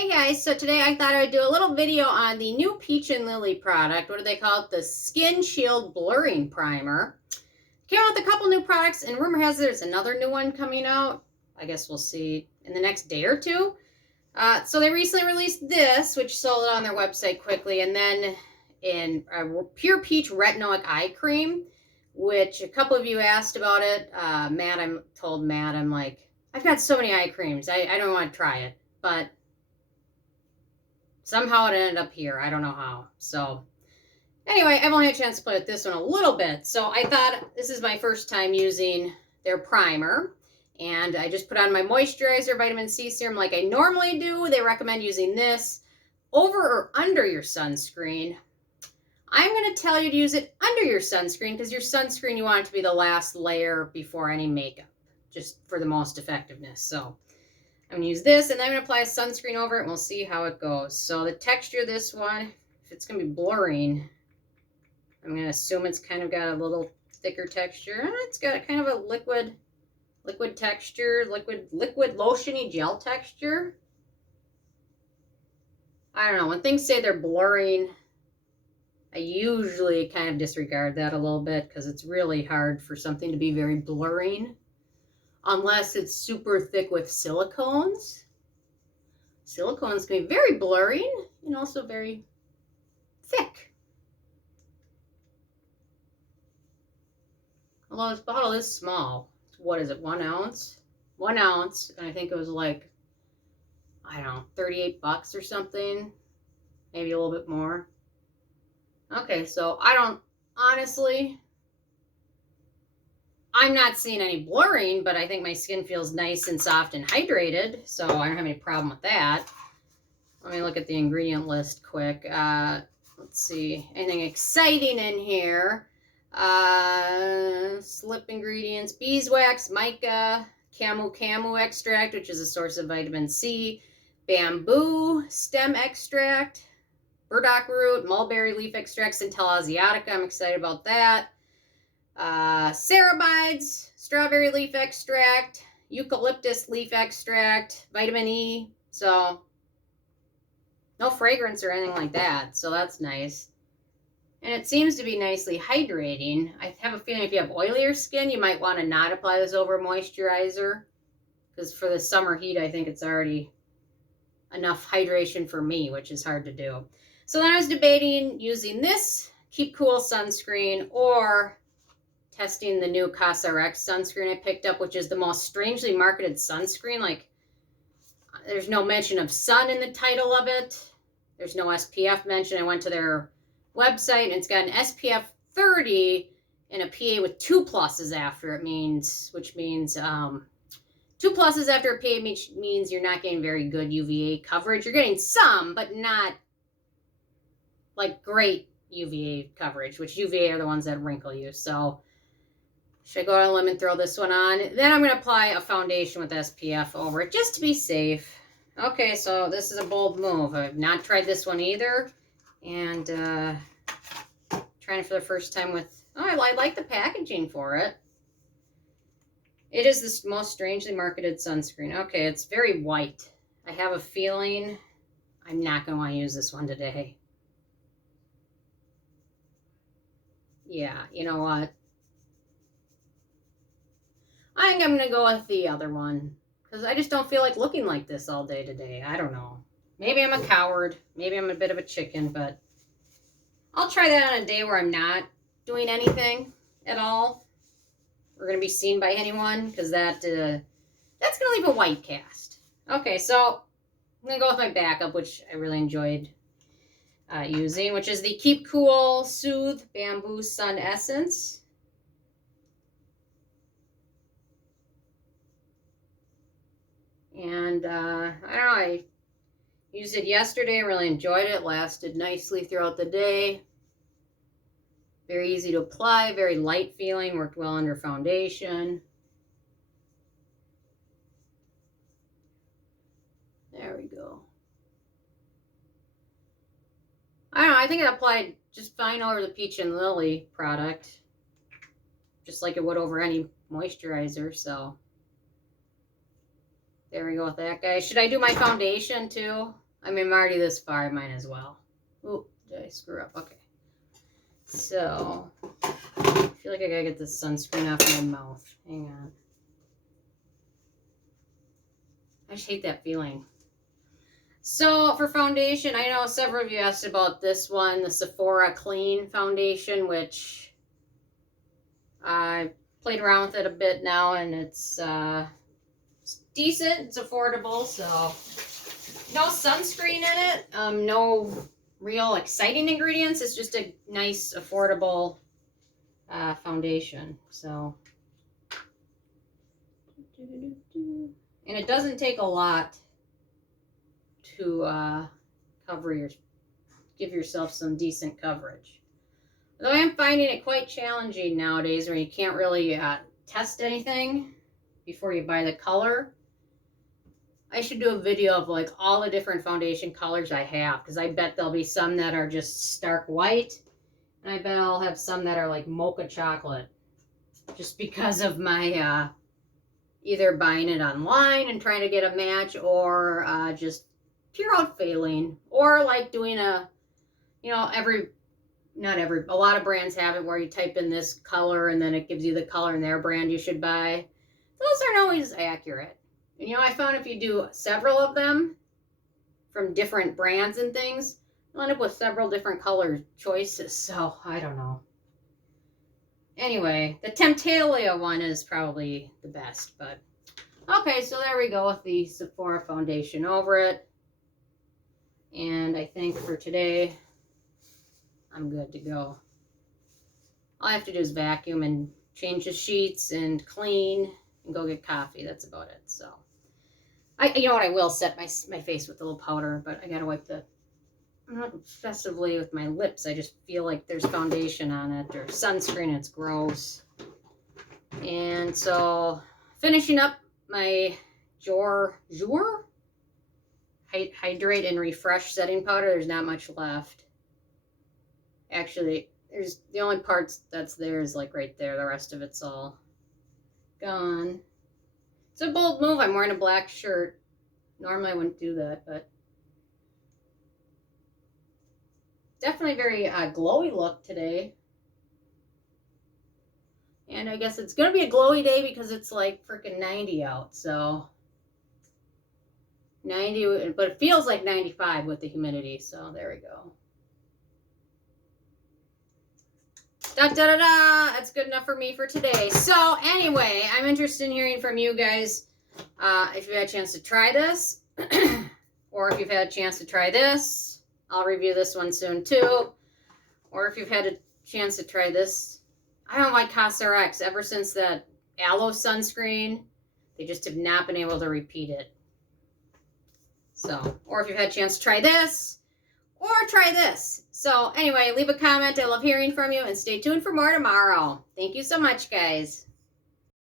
Hey guys, so today I thought I would do a little video on the new Peach and Lily product. What do they call it? The Skin Shield Blurring Primer. Came out with a couple new products, and rumor has it there's another new one coming out. I guess we'll see in the next day or two. So they recently released this, which sold on their website quickly, and then in Pure Peach Retinoic Eye Cream, which a couple of you asked about it. I told Matt, I'm like, I've got so many eye creams. I don't want to try it, but somehow it ended up here. I don't know how. So anyway, I've only had a chance to play with this one a little bit. So I thought this is my first time using their primer. And I just put on my moisturizer, vitamin C serum like I normally do. They recommend using this over or under your sunscreen. I'm going to tell you to use it under your sunscreen because your sunscreen, you want it to be the last layer before any makeup, just for the most effectiveness. So I'm going to use this, and then I'm going to apply a sunscreen over it, and we'll see how it goes. So the texture of this one, if it's going to be blurring, I'm going to assume it's kind of got a little thicker texture. It's got kind of a liquid texture, liquid lotiony gel texture. I don't know. When things say they're blurring, I usually kind of disregard that a little bit because it's really hard for something to be very blurring. Unless it's super thick with silicones. Silicones can be very blurring and also very thick. Although this bottle is small. What is it, 1 ounce? 1 ounce, and I think it was like, I don't know, 38 bucks or something. Maybe a little bit more. Okay, so I'm not seeing any blurring, but I think my skin feels nice and soft and hydrated, so I don't have any problem with that. Let me look at the ingredient list quick. Let's see, anything exciting in here. Slip ingredients, beeswax, mica, camu extract, which is a source of vitamin C, bamboo stem extract, burdock root, mulberry leaf extract, Centella asiatica. I'm excited about that. Ceramides, strawberry leaf extract, eucalyptus leaf extract, vitamin E. So no fragrance or anything like that. So that's nice. And it seems to be nicely hydrating. I have a feeling if you have oilier skin, you might want to not apply this over moisturizer. Because for the summer heat, I think it's already enough hydration for me, which is hard to do. So then I was debating using this Keep Cool sunscreen or testing the new CosRX sunscreen I picked up, which is the most strangely marketed sunscreen. Like, there's no mention of sun in the title of it. There's no SPF mention. I went to their website, and it's got an SPF 30 and a PA with 2 pluses after it, which means 2 pluses after a PA means you're not getting very good UVA coverage. You're getting some, but not like great UVA coverage, which UVA are the ones that wrinkle you. So should I go on a limb and throw this one on? Then I'm going to apply a foundation with SPF over it just to be safe. Okay, so this is a bold move. I've not tried this one either. And trying it for the first time with, I like the packaging for it. It is the most strangely marketed sunscreen. Okay, it's very white. I have a feeling I'm not going to want to use this one today. Yeah, you know what? I think I'm going to go with the other one because I just don't feel like looking like this all day today. I don't know. Maybe I'm a coward. Maybe I'm a bit of a chicken, but I'll try that on a day where I'm not doing anything at all. We're going to be seen by anyone because that's going to leave a white cast. Okay, so I'm going to go with my backup, which I really enjoyed using, which is the Keep Cool Soothe Bamboo Sun Essence. And I don't know, I used it yesterday, really enjoyed it, lasted nicely throughout the day. Very easy to apply, very light feeling, worked well under foundation. There we go. I don't know, I think it applied just fine over the Peach and Lily product, just like it would over any moisturizer, so there we go with that, guys. Should I do my foundation too? I mean, I'm already this far, I might as well. Ooh, did I screw up? Okay. So, I feel like I gotta get this sunscreen off my mouth. Hang on. I just hate that feeling. So, for foundation, I know several of you asked about this one, the Sephora Clean Foundation, which I played around with it a bit now, and it's decent, it's affordable, so no sunscreen in it, no real exciting ingredients. It's just a nice, affordable foundation. So, and it doesn't take a lot to give yourself some decent coverage. Though I am finding it quite challenging nowadays, where you can't really test anything before you buy the color. I should do a video of like all the different foundation colors I have, because I bet there'll be some that are just stark white, and I bet I'll have some that are like mocha chocolate, just because of my either buying it online and trying to get a match, or just pure out failing, or like doing a, you know, a lot of brands have it where you type in this color and then it gives you the color in their brand you should buy. Those aren't always accurate. And, you know, I found if you do several of them from different brands and things, you'll end up with several different color choices. So, I don't know. Anyway, the Centella one is probably the best. But, okay, so there we go with the Sephora foundation over it. And I think for today, I'm good to go. All I have to do is vacuum and change the sheets and clean and go get coffee. That's about it. So, you know what? I will set my face with a little powder, but I gotta wipe not obsessively with my lips. I just feel like there's foundation on it or sunscreen. It's gross. And so, finishing up my Hydrate and Refresh setting powder. There's not much left. Actually, there's the only parts that's there is like right there. The rest of it's all gone. It's a bold move. I'm wearing a black shirt. Normally I wouldn't do that, but definitely very glowy look today. And I guess it's going to be a glowy day because it's like freaking 90 out. So 90, but it feels like 95 with the humidity. So there we go. That's good enough for me for today. So anyway, I'm interested in hearing from you guys if you've had a chance to try this, or if you've had a chance to try this. I'll review this one soon too. Or if you've had a chance to try this. I don't like CosRX. Ever since that aloe sunscreen, they just have not been able to repeat it. So, or if you've had a chance to try this, or try this. So anyway, leave a comment. I love hearing from you, and stay tuned for more tomorrow. Thank you so much, guys.